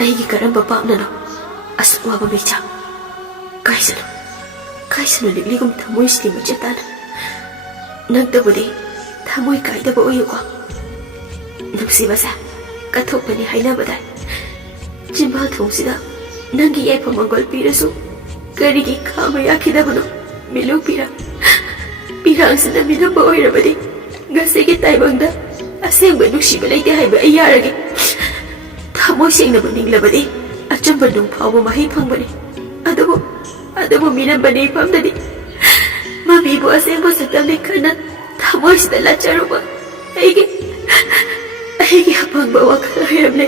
ꯑꯩꯒꯤ ꯀꯔꯝꯕ ꯄꯥꯞꯅꯅꯣ ꯑꯁꯨꯛ ꯋꯥꯕ ꯃꯩꯆꯥꯛ ꯀꯥꯏꯁꯅꯨ ꯂꯤꯛꯂꯤꯒꯨꯝ ꯊꯃꯣꯏꯁꯤꯗꯤ ꯃꯆꯦꯠ ꯇꯥꯅ ꯅꯪꯇꯕꯨꯗꯤ ꯊꯃꯣꯏ ꯀꯥꯏꯗꯕ ꯑꯣꯏꯌꯨꯀꯣ ꯅꯨꯡꯁꯤꯕꯁꯦ ꯀꯠꯊꯣꯛꯄꯅꯤ ꯍꯥꯏꯅꯕꯗꯥꯏ ꯆꯤꯝꯕꯥꯜ ꯊꯣꯡꯁꯤꯗ ꯅꯪꯒꯤ ꯌꯥꯏꯐ ꯃꯪꯒꯣꯜ ꯄꯤꯔꯁꯨ ꯀꯔꯤꯒꯤ ꯈꯥꯝꯕ ꯌꯥꯈꯤꯗꯕꯅꯣ ꯃꯤꯂꯨ ꯄꯤꯔꯥꯡꯁꯤꯅ ꯃꯤꯅꯝꯕ ꯑꯣꯏꯔꯕꯗꯤ ꯉꯁꯤꯒꯤ ꯇꯥꯏꯕꯪꯗ ꯑꯁꯦꯡꯕ ꯅꯨꯡꯁꯤꯕ ꯂꯩꯇꯦ ꯍꯥꯏꯕ ꯑꯩ ꯌꯥꯔꯒꯦ ꯊꯃꯣꯏ ꯁꯦꯡꯅꯕ ꯅꯤꯡꯂꯕꯗꯤ ꯑꯆꯨꯝꯕ ꯅꯨꯡ ꯐꯥꯎꯕ ꯃꯍꯩ ꯐꯪꯕꯅꯤ ꯑꯗꯨꯕꯨ ꯃꯤꯅꯝꯕꯅꯤ ꯏꯐꯝꯗꯗꯤ ꯃꯃꯤꯕꯨ ꯑꯁꯦꯡꯕ ꯁꯛꯇꯝꯅꯤ ꯈꯟꯅ ꯊꯃꯣꯏꯁꯤꯗ ꯂꯥꯠꯆꯔꯨꯕ ꯑꯩꯒꯤ ꯑꯄꯪꯕ ꯋꯥꯈꯜ ꯍꯩꯔꯝꯂꯦ